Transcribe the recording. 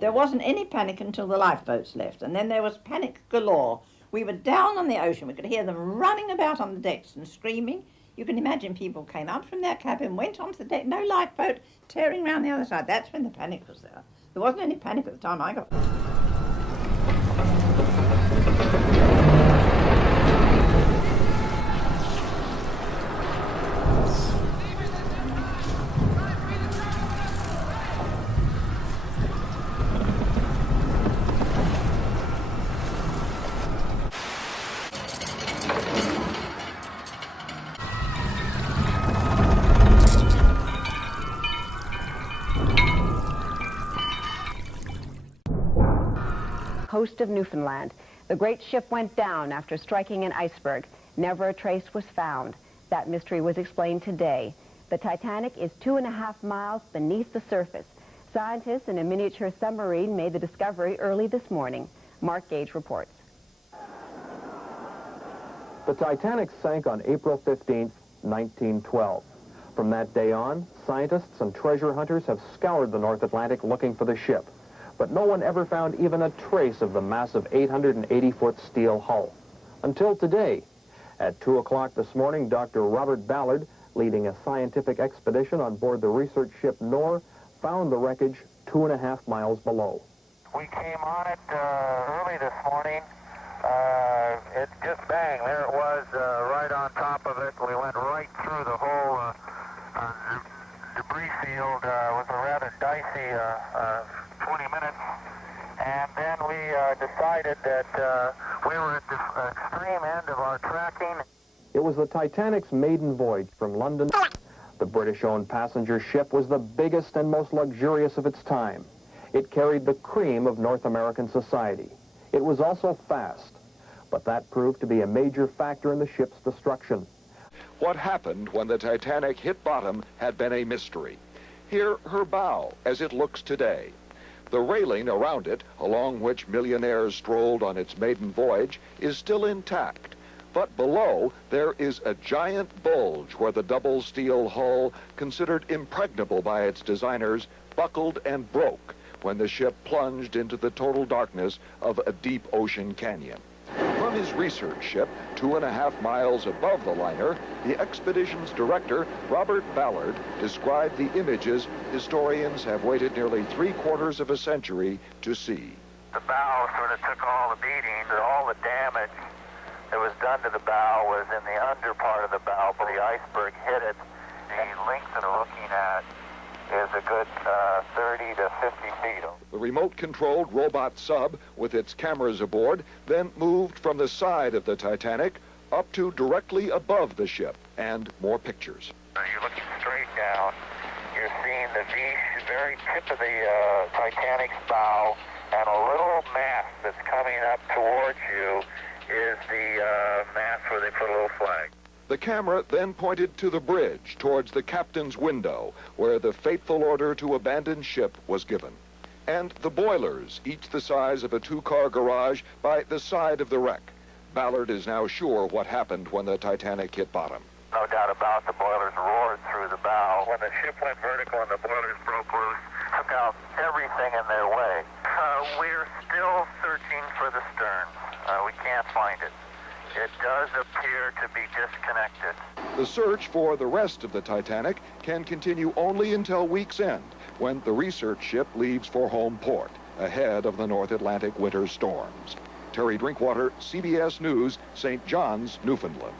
There wasn't any panic until the lifeboats left, and then there was panic galore. We were down on the ocean. We could hear them running about on the decks and screaming. You can imagine people came up from their cabin, went onto the deck, no lifeboat, tearing around the other side. That's when the panic was there. There wasn't any panic at the time I got there. Coast of Newfoundland. The great ship went down after striking an iceberg. Never a trace was found. That mystery was explained today. The Titanic is 2.5 miles beneath the surface. Scientists in a miniature submarine made the discovery early this morning. Mark Gage reports. The Titanic sank on April 15, 1912. From that day on, scientists and treasure hunters have scoured the North Atlantic looking for the ship. But no one ever found even a trace of the massive 880-foot steel hull. Until today. At 2 o'clock this morning, Dr. Robert Ballard, leading a scientific expedition on board the research ship Nore, found the wreckage 2.5 miles below. We came on it early this morning. It just bang, there it was right on top of it. We went right through the whole debris field. With a rather dicey 20 minutes, and then we decided that we were at the extreme end of our tracking. It was the Titanic's maiden voyage from London. The British-owned passenger ship was the biggest and most luxurious of its time. It carried the cream of North American society. It was also fast, but that proved to be a major factor in the ship's destruction. What happened when the Titanic hit bottom had been a mystery. Here, her bow, as it looks today. The railing around it, along which millionaires strolled on its maiden voyage, is still intact. But below, there is a giant bulge where the double steel hull, considered impregnable by its designers, buckled and broke when the ship plunged into the total darkness of a deep ocean canyon. From his research ship, 2.5 miles above the liner, the expedition's director, Robert Ballard, described the images historians have waited nearly 3/4 of a century to see. The bow sort of took all the beating, all the damage that was done to the bow was in the under part of the bow, but the iceberg hit it. The length that we're looking at is a good 30 to 50 feet. The remote-controlled robot sub, with its cameras aboard, then moved from the side of the Titanic up to directly above the ship, and more pictures. You're looking straight down. You're seeing the very tip of the Titanic's bow, and a little mast that's coming up towards you is the mast where they put a little flag. The camera then pointed to the bridge towards the captain's window, where the fateful order to abandon ship was given. And the boilers, each the size of a 2-car garage, by the side of the wreck. Ballard is now sure what happened when the Titanic hit bottom. No doubt about the boilers roared through the bow. When the ship went vertical and the boilers broke loose, took out everything in their way. We're still searching for the stern. We can't find it. It does appear to be disconnected. The search for the rest of the Titanic can continue only until week's end, when the research ship leaves for home port, ahead of the North Atlantic winter storms. Terry Drinkwater, CBS News, St. John's, Newfoundland.